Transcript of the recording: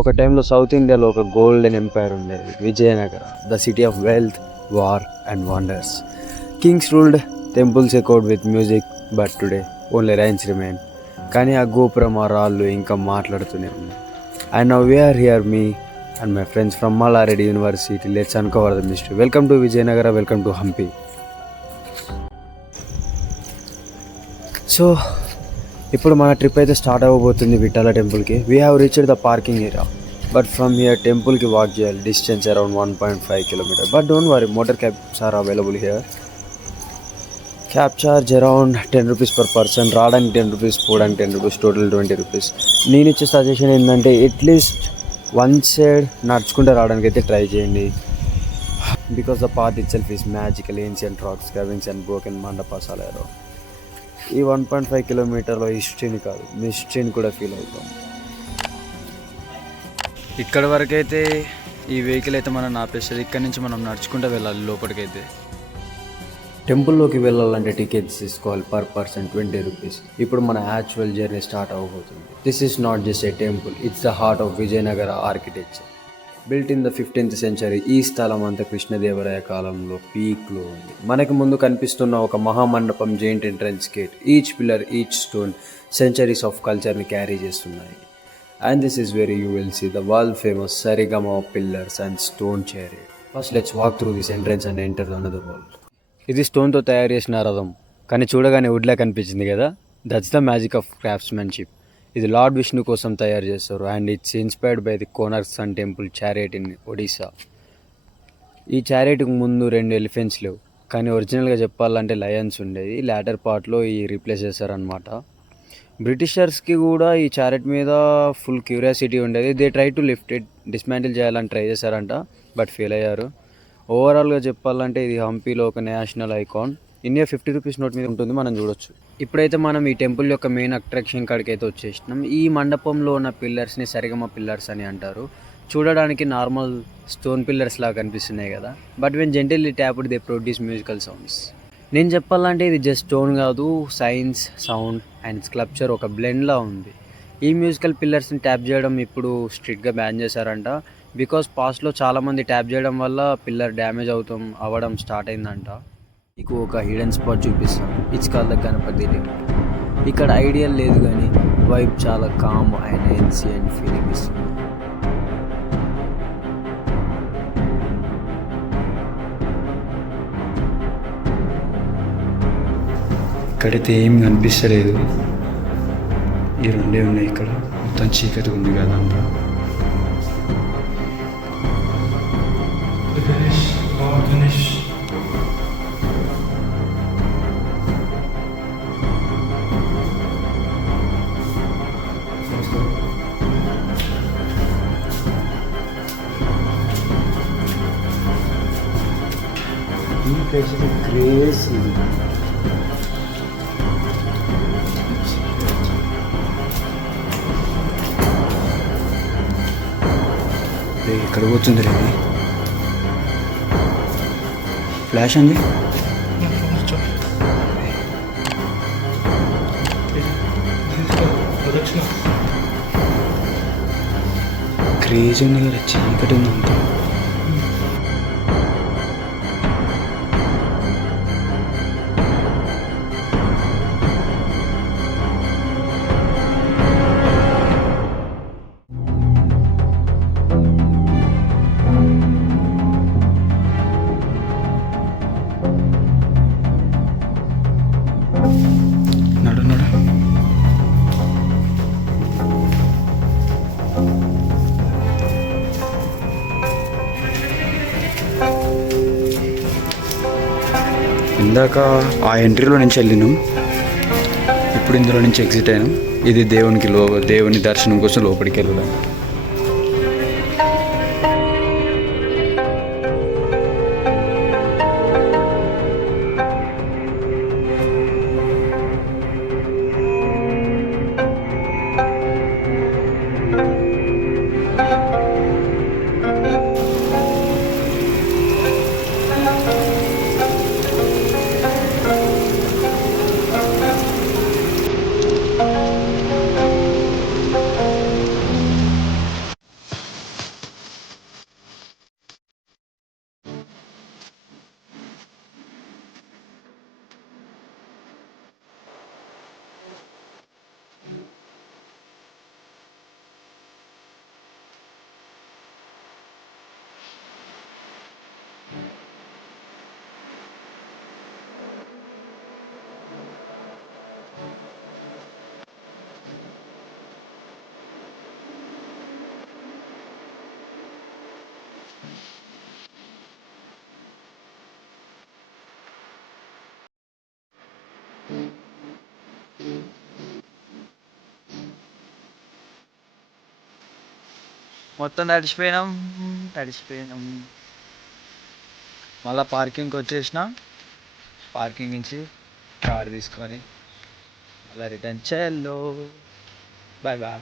ఒక టైంలో సౌత్ ఇండియాలో ఒక గోల్డెన్ ఎంపైర్ ఉండేది, Vijayanagara, the city of wealth, war and wonders. Kings ruled, temples echoed with music, but today only ruins remain. కానీ ఆ గోపురం, ఆ రాళ్ళు ఇంకా మాట్లాడుతూనే ఉన్నాయి. And now we are here, me and my friends from Mallareddy University. Let's uncover the mystery. Welcome to Vijayanagara, welcome to Hampi. So ఇప్పుడు మన ట్రిప్ అయితే స్టార్ట్ అవ్వబోతుంది విఠాల టెంపుల్కి. We have reached the parking area, but from here టెంపుల్కి వాక్ చేయాలి. Distance around 1.5 kilometers. But don't worry, motor cabs are available here. Cab charge around 10 rupees per person. రావడానికి 10 rupees, పోవడానికి 10 rupees, total 20 rupees. నేను ఇచ్చే suggestion ఏంటంటే at least one side నడుచుకుంటే రావడానికి అయితే ట్రై చేయండి. Because the path itself is magical, ancient rocks, carvings and broken mandapas all around. ఈ 1.5 kilometersలో హిస్టరీని కాదు, మిస్టరీని కూడా ఫీల్ అవుతాం. ఇక్కడ వరకు అయితే ఈ వెహికల్ అయితే మనం ఆపేస్తుంది. ఇక్కడ నుంచి మనం నడుచుకుంటూ వెళ్ళాలి లోపలికైతే. టెంపుల్లోకి వెళ్ళాలంటే టికెట్స్ తీసుకోవాలి, పర్ పర్సన్ 20 rupees. ఇప్పుడు మన యాక్చువల్ జర్నీ స్టార్ట్ అవ్వబోతుంది. This is not just a temple, it's the heart of Vijayanagara architecture. Built in the 15th century. ఈ స్థలం అంతా కృష్ణదేవరాయ కాలంలో పీక్లో ఉంది. మనకి ముందు కనిపిస్తున్న ఒక మహామండపం, giant entrance gate, each pillar, each stone centuries of కల్చర్ని క్యారీ చేస్తున్నాయి. And this is very you will see the world famous sarigama pillars and stone chariot. First let's walk through this entrance and enter another world. ఇది స్టోన్తో తయారు చేసిన రథం, కానీ చూడగానే వుడ్లా కనిపించింది కదా. That's the magic of craftsmanship. ఇది లార్డ్ విష్ణు కోసం తయారు చేస్తారు. And it's inspired by the Konark sun temple chariot in Odisha. ఈ చారియట్కి ముందు 2 ఎలిఫెంట్స్ లేవు, కానీ ఒరిజినల్గా చెప్పాలంటే లయన్స్ ఉండేది. లాటర్ పార్ట్లో ఈ రీప్లేస్ చేశారనమాట. బ్రిటిషర్స్కి కూడా ఈ చారియట్ మీద ఫుల్ క్యూరియాసిటీ ఉండేది. They try to lift it, dismantle చేయాలని ట్రై చేశారంట, బట్ ఫెయిల్ అయ్యారు. ఓవరాల్గా చెప్పాలంటే ఇది హంపీలో ఒక national icon. India 50 rupees note మీద ఉంటుంది, మనం చూడొచ్చు. ఇప్పుడైతే మనం ఈ టెంపుల్ యొక్క మెయిన్ అట్రాక్షన్ కాడికి అయితే వచ్చేసినాం. ఈ మండపంలో ఉన్న పిల్లర్స్ని సరిగమ పిల్లర్స్ అని అంటారు. చూడడానికి నార్మల్ స్టోన్ పిల్లర్స్ లాగా కనిపిస్తున్నాయి కదా, but when gently tapped they produce musical sounds. నేను చెప్పాలంటే ఇది జస్ట్ స్టోన్ కాదు, సైన్స్, సౌండ్ అండ్ స్కల్ప్చర్ ఒక బ్లెండ్లా ఉంది. ఈ మ్యూజికల్ పిల్లర్స్ని ట్యాప్ చేయడం ఇప్పుడు స్ట్రిక్ట్గా బ్యాన్ చేశారంట. బికాస్ పాస్ట్లో చాలామంది ట్యాప్ చేయడం వల్ల పిల్లర్ డ్యామేజ్ అవ్వడం స్టార్ట్ అయిందంట. మీకు ఒక హిడెన్ స్పాట్ చూపిస్తాను. It's call the Ganapati temple. ఇక్కడ ఐడియల్ లేదు కానీ వైబ్ చాలా కామ్ అండ్ ఏన్షియంట్ ఫీలింగ్ ఇస్తుంది. ఇక్కడైతే ఏం కనిపిస్తలేదు, ఈ రెండే ఉన్నాయి. ఇక్కడ మొత్తం చీకటి ఉంది కదా అంతా. ఈ ప్లేస్ క్రేజీ. ఇక్కడ పోతుంది రే, ఫ్లాష్ అండి. క్రేజ్ ఉంది కదా, చీకటి ఉంది అంతా. నడు నడు. ఇందాక ఆ ఎంట్రీలో నుంచి వెళ్ళినాం, ఇప్పుడు ఇందులో నుంచి ఎగ్జిట్ అయినాం. ఇది దేవుని దర్శనం కోసం లోపలికి వెళ్ళడం. మొత్తం తడిసిపోయినాం. మళ్ళీ పార్కింగ్కి వచ్చేసిన. పార్కింగ్ నుంచి కార్ తీసుకొని అలా రిటర్న్ చేయాలో. Bye bye.